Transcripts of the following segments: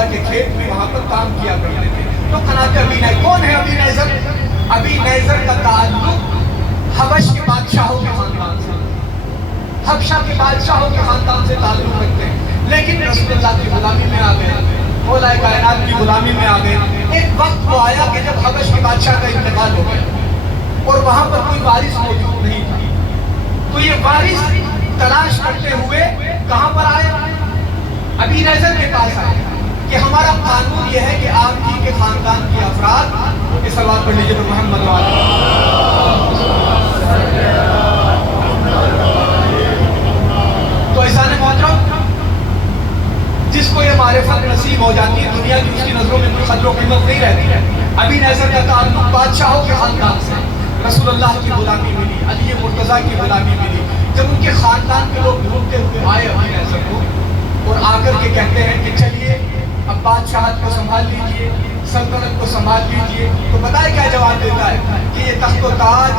کربلا کے کھیت میں وہاں پر کام کیا کرتے تھے. تو قناة ابی نیزر کون ہے؟ ابی نیزر. ابی نیزر کا تعلق حبش کے بادشاہوں کے خاندان سے، حبشہ کے بادشاہوں کے خاندان سے تعلق رکھتے ہیں، لیکن رسول اللہ کی غلامی میں آ گئے، مولا کائنات کی غلامی میں آ گئے. ایک وقت وہ آیا کہ جب حبش کے بادشاہ کا انتقال ہو گیا اور وہاں پر کوئی وارث موجود نہیں تھا. تو یہ وارث تلاش کرتے ہوئے کہاں پر آئے؟ ابی نیزر کے پاس آئے کہ ہمارا قانون یہ ہے کہ آپ ہی کے خاندان کے افراد اس صلوات پڑھ لیجیے محمد تو احسان محترم جس کو یہ معرفت نصیب ہو جاتی ہے دنیا کی اس کی نظروں میں کوئی قدر و قیمت نہیں رہتی ہے. ابی نیزر کا تعلق بادشاہوں کے خاندان سے، رسول اللہ کی غلامی ملی، علی مرتضیٰ کی غلامی ملی. جب ان کے خاندان کے لوگ ڈھونڈتے ہوئے آئے ابی نیزر کو اور آ کر کے کہتے ہیں کہ چلیے اب بادشاہت کو سنبھال لیجئے، سلطنت کو سنبھال لیجئے، تو پتہ ہے کیا جواب دیتا ہے کہ یہ تخت و تاج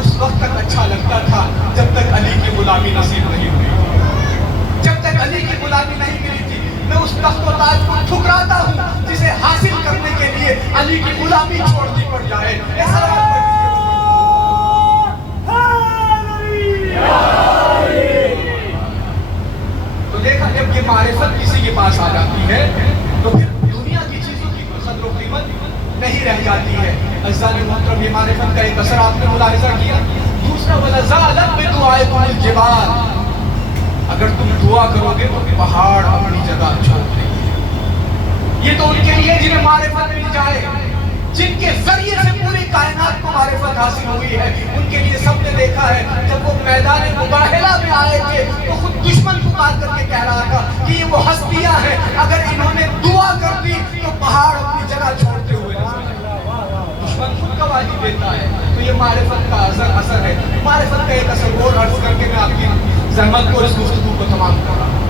اس وقت تک اچھا لگتا تھا جب تک علی کی غلامی نصیب نہیں ہوئی. جب تک علی کی غلامی نہیں ملی تھی میں اس تخت و تاج کو ٹھکراتا ہوں جسے حاصل کرنے کے لیے علی کی غلامی چھوڑنی پڑ جائے. تو دیکھا جب یہ معرفت کسی کے پاس آ جاتی ہے تو پھر دنیا کی چیزوں کی قدر و قیمت نہیں رہ جاتی ہے. عزیزان محترم یہ معرفت کا ایک اثر آپ نے ملاحظہ کیا. دوسرا وَلَزَالَتْ بِدُعَائِكُمُ الْجِبَالُ، اگر تم دعا کرو گے تو پہاڑ اپنی جگہ چھوڑ دیں گے. یہ تو ان کے لیے جنہیں معرفت مل جائے، جن کے ذریعے سے پوری کائنات کو معرفت حاصل ہوئی ہے، ان کے لیے سب نے دیکھا ہے جب وہ میدان مباہلہ میں آئے تھے تو خود دشمن پکار کر کے کہہ رہا تھا کہ یہ وہ ہستیاں ہیں اگر انہوں نے دعا کر دی تو پہاڑ اپنی جگہ چھوڑتے ہوئے دشمن خود گواہی دیتا ہے. تو یہ معرفت کا اثر ہے. معرفت کا ایک اثر اور عرض کر کے میں آپ کی زحمت کو اس گفتگو کو تمام کر رہا ہوں.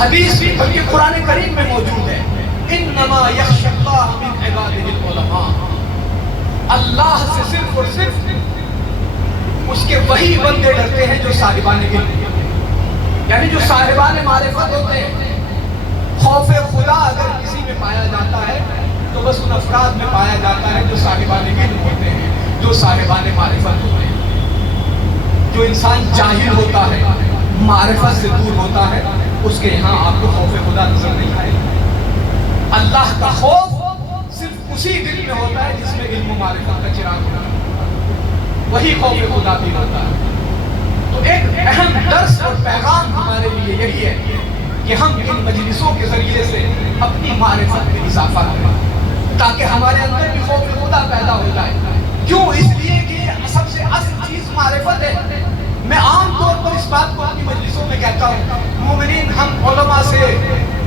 حدیث بھی بلکہ قرآن کریم میں موجود ہے انما یخشی اللہ من عبادہ العلماء، اللہ سے صرف اور صرف اس کے وہی بندے ڈرتے ہیں جو صاحبان علم، یعنی جو صاحبان معرفت ہوتے ہیں. خوف خدا اگر کسی میں پایا جاتا ہے تو بس ان افراد میں پایا جاتا ہے جو صاحبان علم ہوتے ہیں، جو صاحبان معرفت ہوتے ہیں. جو انسان جاہل ہوتا ہے، معرفت سے دور ہوتا ہے، اس کے یہاں آپ کو خوف خدا نظر نہیں آئے. اللہ کا خوف صرف اسی دل میں ہوتا ہے جس میں علم و معرفت کا چراغ ہوتا ہے، وہی خوف خدا بھی ہوتا ہے. تو ایک اہم درس اور پیغام ہمارے لیے یہی ہے کہ ہم ان مجلسوں کے ذریعے سے اپنی معرفت میں اضافہ کریں تاکہ ہمارے اندر بھی خوف خدا پیدا ہو جائے. کیوں؟ اس لیے کہ سب سے اصل چیز معرفت ہے. میں عام طور پر اس بات کو اپنی مجلسوں میں کہتا ہوں، مومنین ہم علماء سے،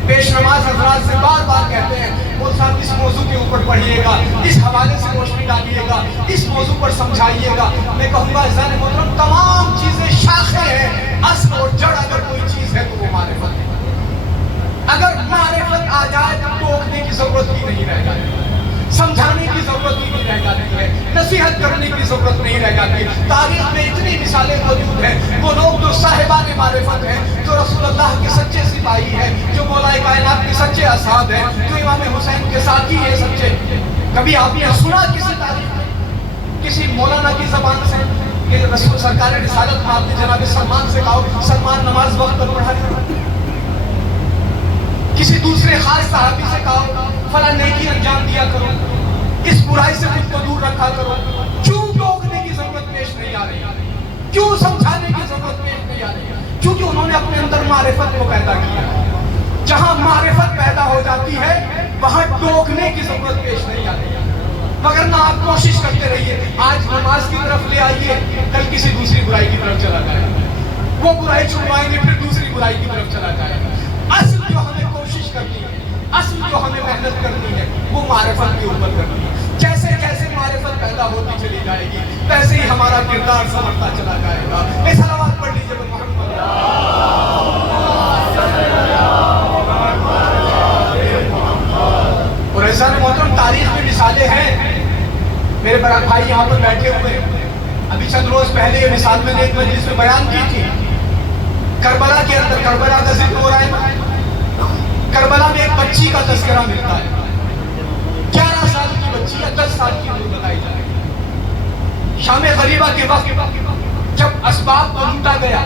پیش نماز حضرات سے بار بار کہتے ہیں وہ صاحب اس موضوع کے اوپر پڑھیے گا، اس حوالے سے روشنی ڈالیے گا، اس موضوع پر سمجھائیے گا. میں کہوں گا عزیزان محترم تمام چیزیں شاخیں ہیں، اصل اور جڑ اگر کوئی چیز ہے تو وہ معرفت ہے. اگر معرفت آ جائے تو ٹوکنے کی ضرورت ہی نہیں رہ جاتی، سمجھانے کی ضرورت ہی نہیں رہ جاتی ہے، نصیحت کرنے کی ضرورت نہیں رہ جاتی. تاریخ میں اتنی مثالیں موجود ہیں، وہ لوگ جو صاحبان معرفت ہیں، جو رسول اللہ کے سچے سپاہی ہیں، جو مولا کائنات کے سچے اصحاب ہیں، جو امام حسین کے ساتھی ہیں سچے. کبھی آپ نے سنا کسی تاریخ میں کسی مولانا کی زبان سے کہ رسول سرکار رسالت میں آپ نے جناب سلمان سے کہا سلمان نماز وقت پر پڑھا کرو؟ کسی دوسرے خاص صحابی سے کہا فلاں نیکی انجام دیا کرو، اس برائی سے خود کو دور رکھا کرو؟ کیوں ٹوکنے کی ضرورت پیش نہیں آ رہی؟ کیوں سمجھانے کی ضرورت پیش نہیں آ رہی؟ کیونکہ انہوں نے اپنے اندر معرفت کو پیدا کیا. جہاں معرفت پیدا ہو جاتی ہے وہاں ٹوکنے کی ضرورت پیش نہیں آ رہی. مگر نہ آپ کوشش کرتے رہیے، آج نماز کی طرف لے آئیے، کل کسی دوسری برائی کی طرف چلا جائے گا، وہ برائی چھپائیں گے پھر دوسری برائی کی طرف چلا جائے گا. اصل جو ہمیں کوشش کرنی ہے، اصل جو ہمیں محنت کرنی ہے وہ معرفت کے اوپر کرنی ہے. جیسے جیسے معرفت پیدا ہوتی چلی جائے گی ویسے ہی ہمارا کردار سنورتا چلا جائے گا. میں صلوات پڑھ لیجیے محمد. اور ایسا محترم تاریخ میں مثالیں ہیں. میرے بھائی یہاں پر بیٹھے ہوئے ہیں، ابھی چند روز پہلے یہ مثال میں نے ایک مجلس میں بیان کی تھی. کربلا کے اندر کربلا کا ذکر ہو رہا ہے. کربلا میں بچی کا تذکرہ ملتا ہے، 11 سال کی بچی یا 10 سال کی عمر بتائی جا رہی ہے۔ شام غریبہ کے وقت جب اسباب کو لوٹا گیا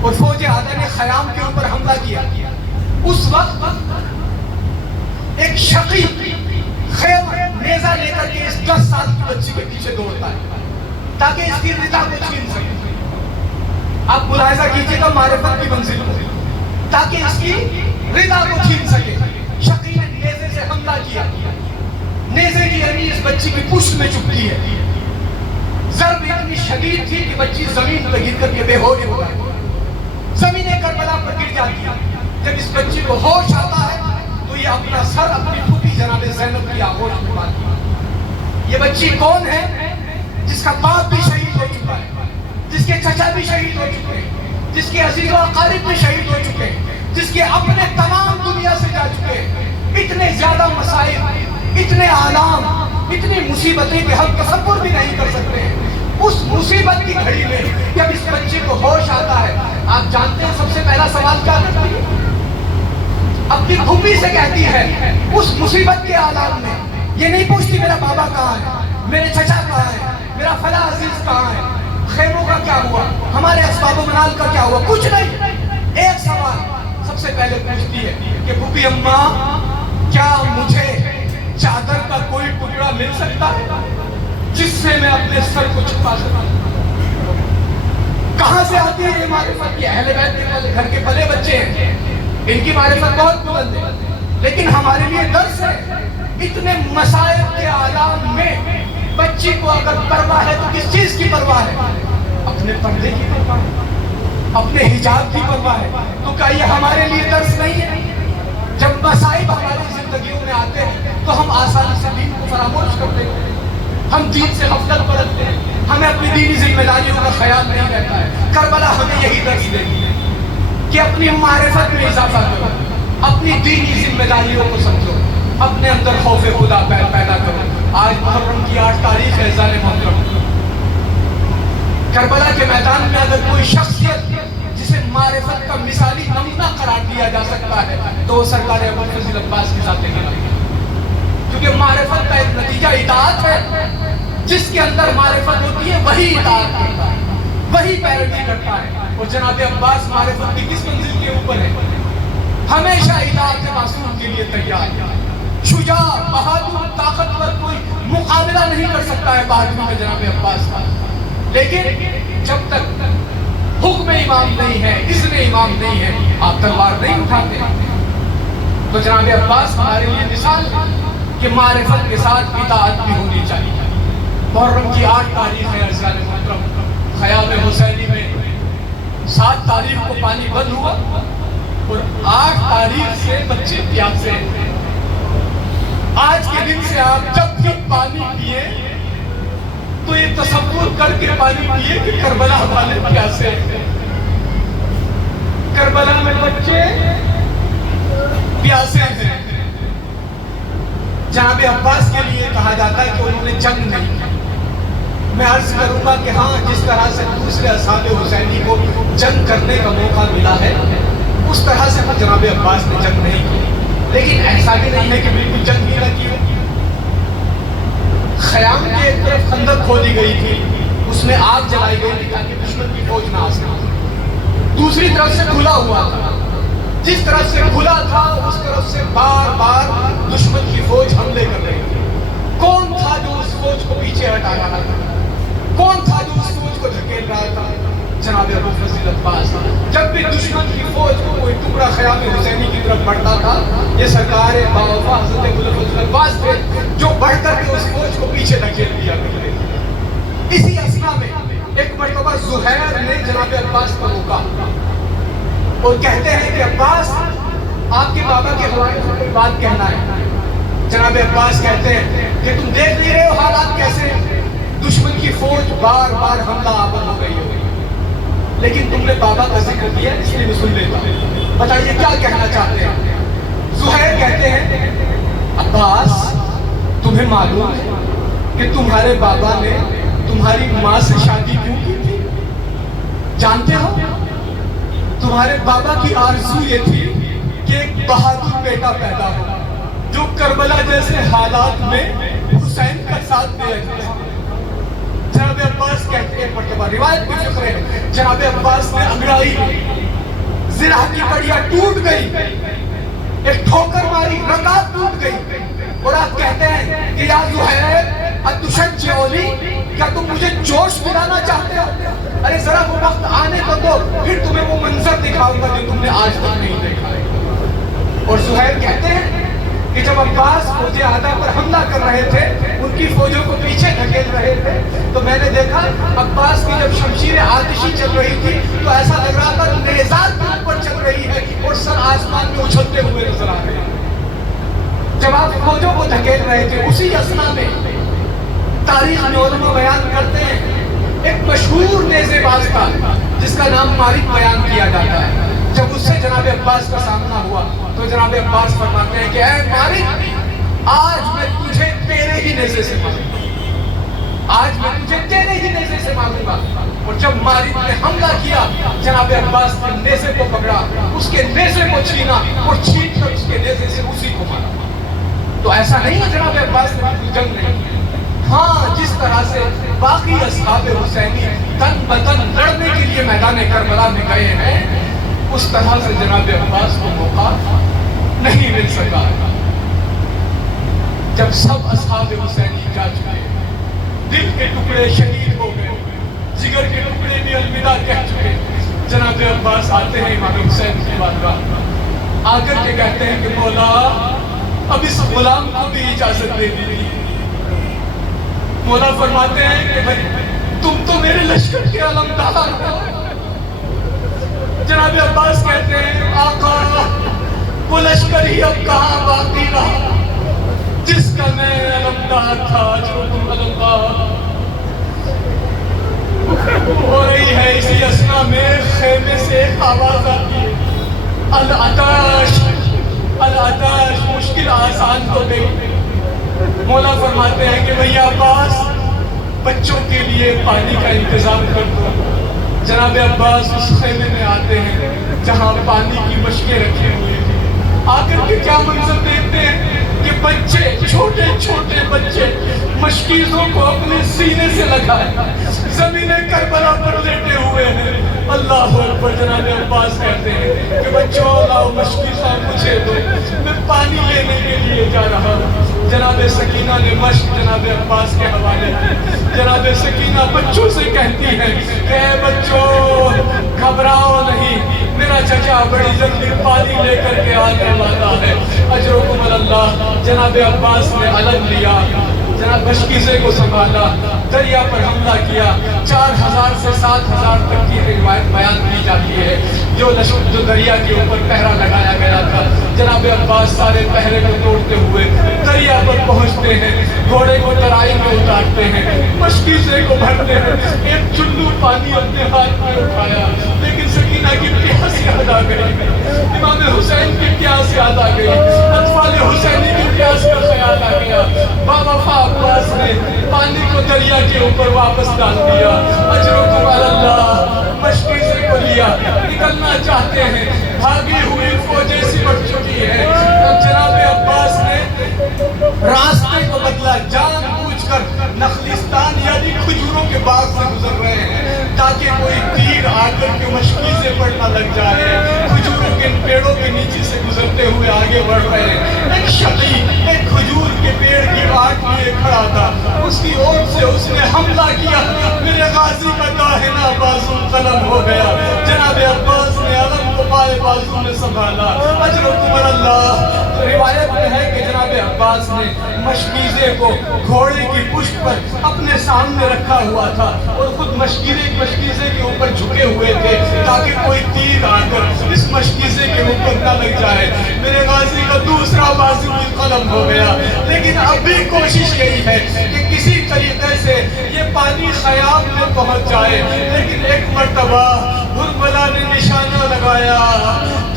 اور فوج عادہ نے خیام کے اوپر حملہ کیا، اس وقت ایک شقی خیمہ نیزہ لے کر کے اس 10 سال کی بچی کے پیچھے دوڑتا ہے تاکہ اس کی رضا کو چھین سکے۔ آپ ملاحظہ کیجئے گا معرفت کی منزل کو، تاکہ اس کی رضا کو چھین سکے۔ شقی نے نیزے سے حملہ کیا، نیزے کی یعنی اس بچی کی پشت میں چبھتی ہے، ضرب اتنی شدید تھی کہ بچی زمین پہ گر کر کے بے ہوش ہو گئی، زمین کربلا پر گر جاتی ہے۔ جب اس بچی کو ہوش آتا ہے تو یہ اپنا سر اپنی پھوپھی جناب زینب کی آغوش میں باندھتی ہے۔ یہ بچی کون ہے؟ جس کا باپ بھی شہید ہو چکا ہے، جس کے چچا بھی شہید ہو چکے ہیں، جس کے عزیز و اقارب بھی شہید ہو چکے ہیں، جس کے اپنے تمام دنیا سے جا چکے ہیں۔ اتنے زیادہ مسائل، اتنے آلام، اتنی مصیبتیں کہ ہم تصور بھی نہیں کر سکتے ہیں۔ اس مصیبت کی گھڑی میں جب اس بچے کو ہوش آتا ہے، آپ جانتے ہیں سب سے پہلا سوال کیا کرتی ہے؟ اپنی پھوپھی سے کہتی ہے اس مصیبت کے عالم میں، یہ نہیں پوچھتی میرا بابا کہاں ہے، میرے چچا کہاں ہے، میرا فلاں عزیز کہاں ہے، خیموں کا کیا ہوا، ہمارے اسباب و منال کا کیا ہوا، کچھ نہیں۔ ایک سوال سب سے پہلے پوچھتی ہے کہ پھوپھی اماں، کیا مجھے چادر کا کوئی ٹکڑا مل سکتا ہے جس سے میں اپنے سر کو چھپا سکتا ہوں؟ کہاں سے آتی ہے یہ معرفت؟ یہ اہل بیت کے گھر کے پلے بچے ہیں، ان کی معرفت بہت بلند ہے، لیکن ہمارے لیے درس ہے۔ اتنے مسائل کے عالم میں بچی کو اگر پرواہ ہے تو کس چیز کی پرواہ ہے؟ اپنے پردے کی پرواہ ہے، اپنے حجاب کی پرواہ ہے۔ تو کیا یہ ہمارے لیے درس نہیں ہے؟ جب مصائب ہماری زندگیوں میں آتے ہیں تو ہم آسانی سے دین کو فراموش کرتے ہیں، ہم دین سے غفلت برتتے ہیں، ہمیں اپنی دینی ذمہ داریوں کا خیال نہیں رہتا ہے۔ کربلا ہمیں یہی درس دیتی ہے کہ اپنی معرفت میں اضافہ کرو، اپنی دینی ذمہ داریوں کو سمجھو، اپنے اندر خوف خدا پیدا کرو۔ آج محرم کی 8 تاریخ ہے عزیزان محترم۔ کربلا کے میدان میں اگر کوئی شخصیت جسے معرفت کا مثالی نمونہ قرار دیا جا سکتا ہے تو وہ سرکار ابوالفضل عباس کی ذات ہے، کیونکہ معرفت کا ایک نتیجہ اطاعت ہے۔ جس کے اندر معرفت ہوتی ہے وہی اطاعت کرتا ہے، وہی پیروی کرتا ہے۔ اور جناب عباس معرفت کی کس منزل کے اوپر ہے؟ ہمیشہ اطاعت معصوم کے لیے تیار، شجاع، بہادر، طاقتور، کوئی مقابلہ نہیں کر سکتا ہے بہادری میں جناب عباس کا۔ لیکن جب تک حکم امام نہیں ہے، اذن امام نہیں ہے، آپ تلوار نہیں اٹھاتے۔ تو جناب عباس ہمارے لیے مثال ہے کہ معرفت کے ساتھ اطاعت بھی ہونی چاہیے۔ محرم کی 8 تاریخ ہے عزیزان محترم، خیام حسینی میں 7 تاریخ کو پانی بند ہوا اور 8 تاریخ سے بچے پیاسے ہیں۔ آج کے دن سے آپ جب بھی پانی پیے تو یہ تصور کر کے پانی پیے کہ کربلا والے پیاسے ہیں، کربلا میں بچے پیاسے ہیں۔ جناب عباس کے لیے کہا جاتا ہے کہ انہوں نے جنگ نہیں کی۔ میں عرض کروں گا کہ ہاں، جس طرح سے دوسرے اصحاب حسینی کو جنگ کرنے کا موقع ملا ہے اس طرح سے جناب عباس نے جنگ نہیں کی، لیکن ایسا بھی نہیں ہے کہ بالکل جنگ بھی نہ کی ہو۔ خیام کی ایک طرف خندق کھودی گئی تھی، اس میں آگ جلائی گئی تھی تاکہ دشمن کی فوج نہ آ سکے، دوسری طرف سے کھلا ہوا تھا، جس طرف سے کھلا تھا اس طرف سے بار بار دشمن کی فوج حملے کر رہی تھی۔ کون تھا جو اس فوج کو پیچھے ہٹا رہا تھا؟ کون تھا جو اس فوج کو دھکیل رہا تھا؟ جناب ابوالفضل عباس۔ جب بھی دشمن کی فوج کو کوئی ٹکڑا خیام حسینی کی طرف بڑھتا تھا، یہ سرکار باوفا حضرت ابوالفضل عباس تھے جو بڑھ کر کے اس فوج کو پیچھے دھکیل دیا کرتے تھے۔ اسی اثنا میں ایک مرتبہ زہیر نے جناب عباس کو روکا اور کہتے ہیں کہ عباس، آپ کے بابا کے حوالے سے کوئی بات کہنا ہے۔ جناب عباس کہتے ہیں کہ تم دیکھ نہیں رہے ہو حالات کیسے ہیں، دشمن کی فوج بار بار حملہ آور ہو رہی ہو، لیکن تم نے بابا کا ذکر کیا اس لیے میں سن لیتا ہوں، بتائیے کیا کہنا چاہتے ہیں؟ زہیر کہتے ہیں عباس، تمہیں معلوم ہے کہ تمہارے بابا نے تمہاری ماں سے شادی کیوں کی تھی؟ جانتے ہو؟ تمہارے بابا کی آرزو یہ تھی کہ ایک بہادر بیٹا پیدا ہو جو کربلا جیسے حالات میں حسین کا ساتھ دے جائے. جناب عباس کہتے ہیں مرتبہ روایت کی فکر ہے جناب عباس نے انگڑائی زرہ کی کڑیاں ٹوٹ گئی, ایک ٹھوکر ماری رکعت ٹوٹ گئی, اور آپ کہتے ہیں کہ یا زہیر اتشجعنی, کیا تم مجھے جوش دلانا چاہتے ہو؟ ارے ذرا وہ وقت آنے کو دو, پھر تمہیں وہ منظر دکھاؤں گا جو تم نے آج تک نہیں دیکھا ہے. اور زہیر کہتے ہیں کہ جب عباس فوج اعداء پر حملہ کر رہے تھے, ان کی فوجوں کو پیچھے دھکیل رہے تھے, تو میں نے دیکھا عباس کی جب شمشیر آتشی چل رہی تھی تو ایسا لگ رہا تھا نیزات کے اوپر چل رہی ہے اور سر آسمان میں اچھلتے ہوئے نظر آ رہے ہیں. جب آپ فوجوں کو دھکیل رہے تھے, اسی اثنا میں تاریخ میں علماء بیان کرتے ہیں ایک مشہور نیزے باز تھا جس کا نام مارک بیان کیا جاتا ہے. جب اس سے جناب عباس کا سامنا ہوا تو جناب عباس فرماتے ہیں کہ اے مالک, آج میں تجھے تیرے ہی نیزے سے ماروں گا, آج میں تجھے تیرے ہی نیزے سے ماروں گا. اور جب مالک نے حملہ کیا, جناب عباس نے نیزے کو پکڑا, اس کے نیزے کو چھینا اور چھین کر اس کے نیزے سے اسی کو مارا. تو ایسا نہیں ہے جناب عباس نے بالکل جنگ نہیں کی. ہاں, جس طرح سے باقی اصحاب حسینی تن بدن لڑنے کے لیے میدان کربلا میں گئے ہیں, اس طرح سے جناب عباس کو موقع نہیں مل سکا. جب سب اصحاب حسینی جا چکے, دل کے ٹکڑے شہید ہو گئے, جگر کے ٹکڑے بھی الوداع کہہ چکے, جناب عباس آتے ہیں امام حسین کی بارگاہ, آ کر کے کہتے ہیں کہ مولا اب اس غلام کو بھی اجازت دے دیجیے. مولا فرماتے ہیں کہ بھائی تم تو میرے لشکر کے علمدار ہو. جناب عباس کہتے ہیں آقا وہ لشکر ہی اب کہاں باقی رہا جس کا میں علمدار تھا, جو تم علمدار. ہو رہی ہے اسی اثنا میں خیمے سے ایک آواز آتی ہے, العطش العطش, مشکل آسان تو گئی. مولا فرماتے ہیں کہ بھئی عباس بچوں کے لیے پانی کا انتظام کر دو. جناب عباس اس خیمے میں آتے ہیں جہاں پانی کی مشکیں رکھی ہوئی ہیں. آ کر کے کیا منظر دیکھتے ہیں کہ بچے, چھوٹے چھوٹے بچے مشکیزوں کو اپنے سینے سے لگائے زمین کربلا پر لیٹے ہوئے ہیں. اللہ اکبر. جناب عباس کہتے ہیں کہ بچوں لاؤ مشکیزاں مجھے دو, میں پانی لینے کے لیے جا رہا ہوں. جناب سکینہ نے مشق جناب عباس کے حوالے کی. جناب سکینہ بچوں سے کہتی ہے کہ اے بچوں گھبراؤ نہیں, میرا چچا بڑی جلدی پانی لے کر کے آنے والا ہے, اجرکم اللہ. جناب عباس نے علم لیا, جناب مشکیزے کو سنبھالا, دریا پر حملہ کیا. 4000 سے 7000 تک کی روایت بیان کی جاتی ہے جو دریا کے اوپر پہرا لگایا گیا تھا. جناب عباس سارے پہرے کو توڑتے ہوئے دریا پر پہنچتے ہیں, گھوڑے کو ترائی میں اتارتے ہیں, مشکیزے کو بھرتے ہیں. ایک چلو پانی اپنے ہاتھ میں اٹھایا, لیکن سکینہ کی پیاس یاد آ گئی, امام حسین کی پیاس یاد آ گئی, اطفال حسینی کی پیاس کا خیال آ گیا. باوفا عباس نے پانی کو دریا کے اوپر واپس ڈال دیا. اجرکم اللہ. مشکیزے کو لیا, نکلنا چاہتے ہیں, بھاگی ہوئی فوجیں سمٹ چکی ہیں. جناب عباس نے راستے کو بدلا, جان بوجھ کر نخلستان یعنی کھجوروں کے باغ سے گزر رہے ہیں تاکہ کوئی تیر آ کر کے مشکیزے پر نہ لگ جائے. کھجوروں کے پیڑوں کے نیچے سے گزرتے ہوئے آگے بڑھ رہے ہیں. ایک شقی ایک کھجور کے پیڑ کی واٹ لیے کھڑا تھا, اس کی اور سے اس نے حملہ کیا. میرے غازی کا داہنا بازو قلم ہو گیا. جناب عباس نے علم کو پائے بازو میں سنبھالا. اجرکم اللہ. روایت میں ہے کہ جناب عباس نے مشکیزے کو گھوڑے کی پشت پر اپنے سامنے رکھا ہوا تھا اور خود مشکیزے کے اوپر جھکے ہوئے تھے تاکہ کوئی تیر آ کر اس مشکیزے کے اوپر نہ لگ جائے. میرے غازی کا دوسرا بازو بھی قلم ہو گیا. لیکن اب بھی کوشش یہی ہے کہ کسی طریقے سے یہ پانی خیام میں پہنچ جائے. لیکن ایک مرتبہ ہرملا نے نشانہ لگایا,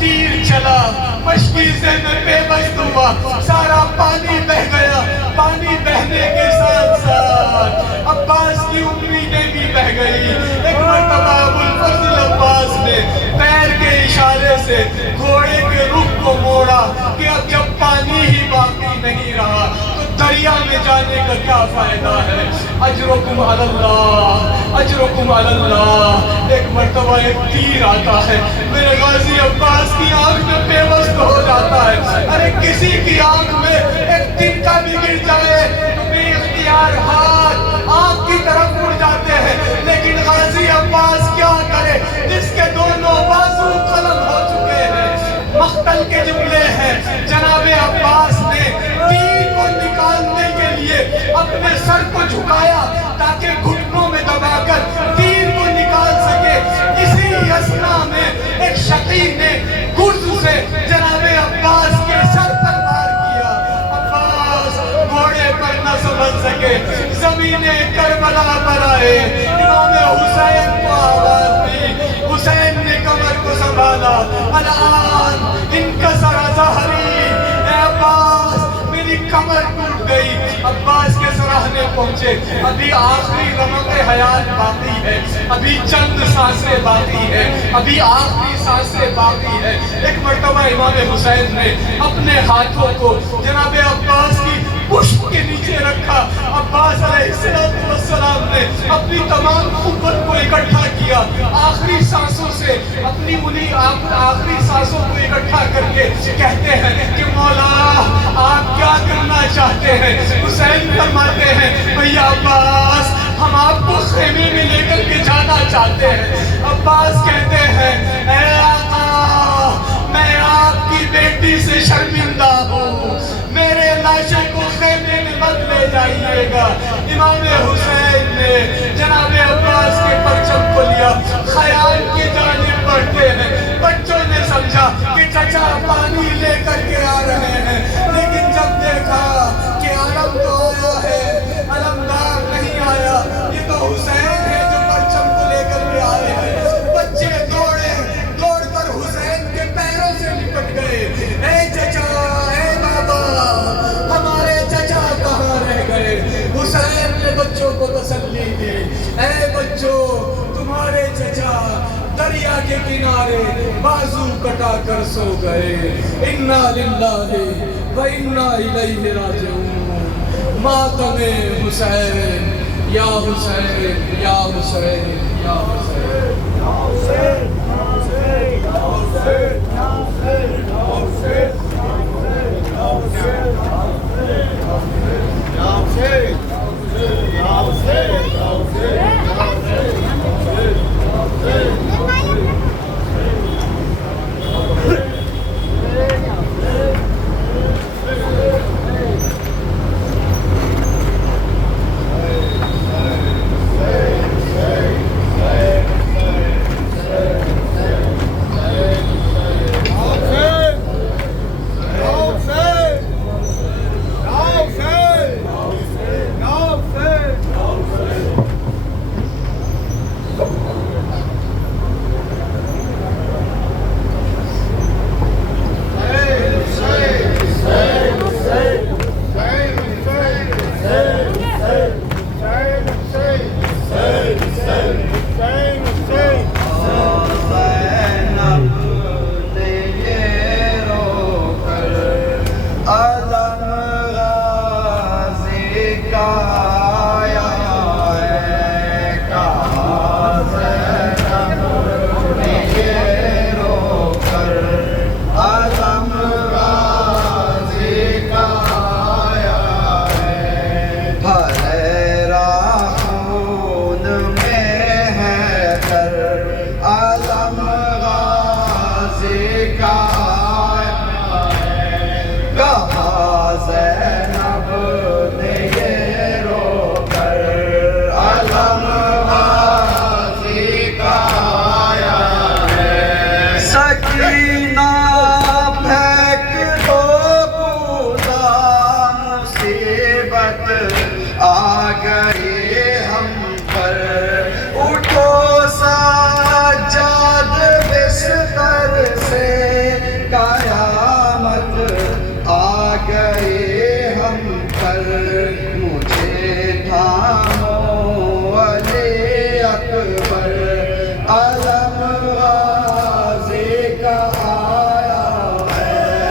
تیر چلا, مشکیزے میں بے بست ہوا, سارا پانی بہ گیا. پانی بہنے کے ساتھ ساتھ عباس کی امیدیں بھی بہ گئی. ایک مرتبہ ابوالفضل عباس نے پیر کے اشارے سے گھوڑے کے رخ کو موڑا کہ اب جب پانی ہی باقی نہیں رہا تو دریا میں جانے کا کیا فائدہ ہے؟ اجرکم علی اللہ، اجرکم علی اللہ۔ ایک مرتبہ ایک تیر آتا ہے، میرے غازی عباس کی آنکھ میں پیوست ہو جاتا ہے۔ ارے کسی کی آنکھ میں ایک تنکا بھی گر جائے تو بے اختیار ہاتھ آنکھ کی طرف اڑ جاتے ہیں، لیکن غازی عباس کیا کرے جس کے دونوں بازو قلم ہو چکے ہیں؟ مقتل کے جملے ہیں، جناب عباس نے تیر کو نکالنے کے لیے اپنے سر کو جھکایا تاکہ گھٹنوں میں دبا کر تیر کو نکال سکے۔ اسی اثنا میں ایک شقیر نے گرز سے جناب عباس کے سر پر وار کیا۔ عباس گھوڑے پر نہ سنبھل سکے، زمین کربلا پر آئے، امام حسین کو آواز دی، حسین نے کمر کو سنبھالا، الان انکسر ظہری، اے عباس میری کمر ٹوٹ گئی۔ عباس کے سراہنے پہنچے، ابھی آخری رمق حیات باقی ہے، ابھی چند سانسیں باقی ہے، ابھی آخری سانسیں باقی ہے۔ ایک مرتبہ امام حسین نے اپنے ہاتھوں کو جناب عباس کی پشت کے نیچے رکھا۔ عباس علیہ السلام نے اپنی تمام قوت کو اکٹھا کیا، آخری سانسوں سے اپنی انہیں آخری سانسوں کو اکٹھا کر کے کہتے ہیں کہ مولا آپ کیا کرنا چاہتے ہیں؟ حسین فرماتے ہیں بھیا عباس ہم آپ کو خیمے میں لے کر کے جانا چاہتے ہیں۔ عباس کہتے ہیں اے آقا میں آپ کی بیٹی سے شرمندہ ہوں، میرے لاشے کو خیمے میں مت لے جائیے گا۔ امام حسین نے جناب عباس کے پرچم کو لیا، خیال کی جانب بڑھتے ہیں۔ بچوں نے سمجھا کہ چچا پانی لے کر کے آ رہے ہیں، لیکن جب دیکھا کہ علم تو آیا ہے، علمدار نہیں آیا، یہ تو حسین ہے جو پرچم کو لے کر کے آئے ہیں۔ بچے دوڑے، دوڑ کر حسین کے پیروں سے لپٹ گئے، اے چچا اے بابا ہمارے چچا کہاں رہ گئے؟ حسین نے بچوں کو تسلی دی، اے بچوں تمہارے چچا دریا کے کنارے بازو کٹا کر سو گئے۔ انا للہ و انا الیہ راجعون۔ ماتم حسین یا حسین یا حسین یا حسین یا حسین یا حسین یا حسین یا حسین یا حسین یا حسین یا حسین یا حسین علم غازی کا آیا ہے۔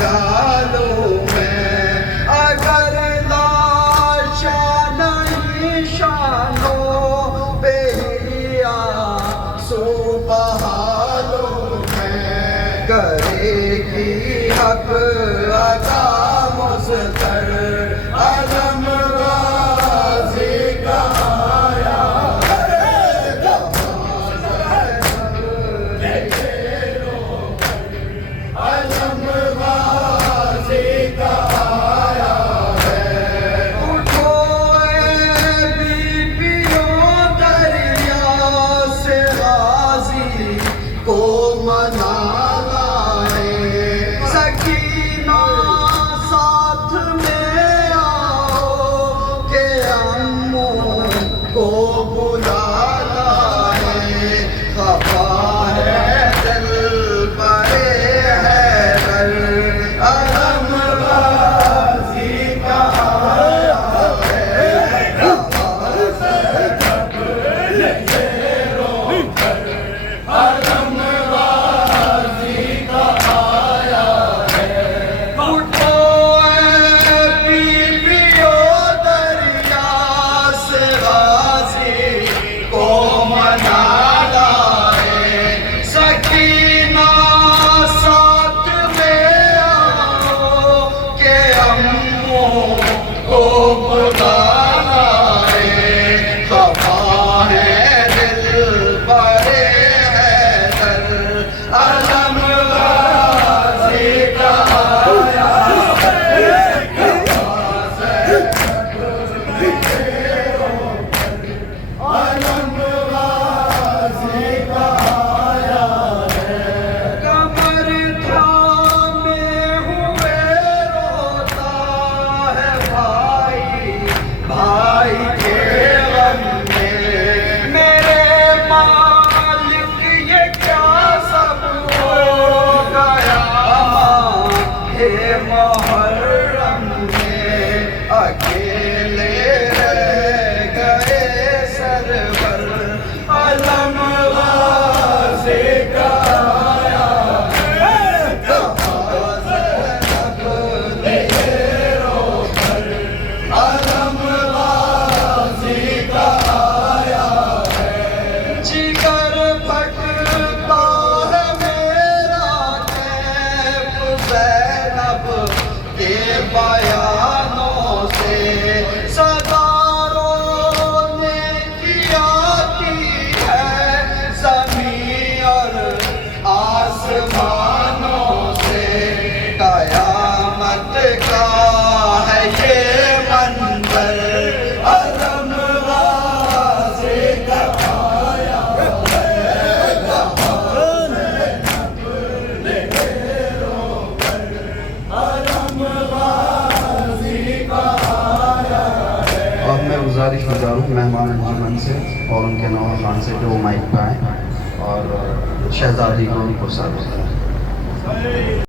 لگا لوں میں، اگر لاشا نہیں شانوں پہ ہی آنسو بہا لوں میں، کرے گی حق ادا مضطر علم غازی کا آیا علم غازی کا آیا ہے۔ اٹھو اے بیبیوں دریا سے غازی کو منا لائے، سکینہ ساتھ میں آؤ کہ اموں کو بلا لائے، خفا ہے دل برے حیدر علم غازی کا آیا ہے، علم غازی کا آیا ہے۔ اٹھو اے بیبیوں دریا سے غازی کو منا لائے، سکینہ ساتھ میں آؤ کہ اموں کو بلا لائے، خفا ہے دل برے حیدر علم غازی کا آیا علم غازی کا آیا ہے۔ کمر تھامے ہوئے روتا ہے بھائی، بھائی کے غم میں، میرے مالک یہ کیا سب ہو گیا ہے محرم میں، اکیلے رہ گئے سرور علم غازی کا آیا ہے، کہاں زینب دیے رو کر علم غازی کا آیا ہے۔ جگر پھٹتا ہے میرا کیف زینب کے بیانوں سے، صدا رونے کی آتی ہے زمین اور آسمانوں سے، قیامت کا ہے یہ منظر علم غازی کا آیا ہے، علم غازی کا آیا ہے۔ اور میں گزارش گزار ہوں مہمان انجمن سے اور ان کے نوح خان سے کہ وہ مائک پہ آئیں اور شہزادی کو ان کو ساتھ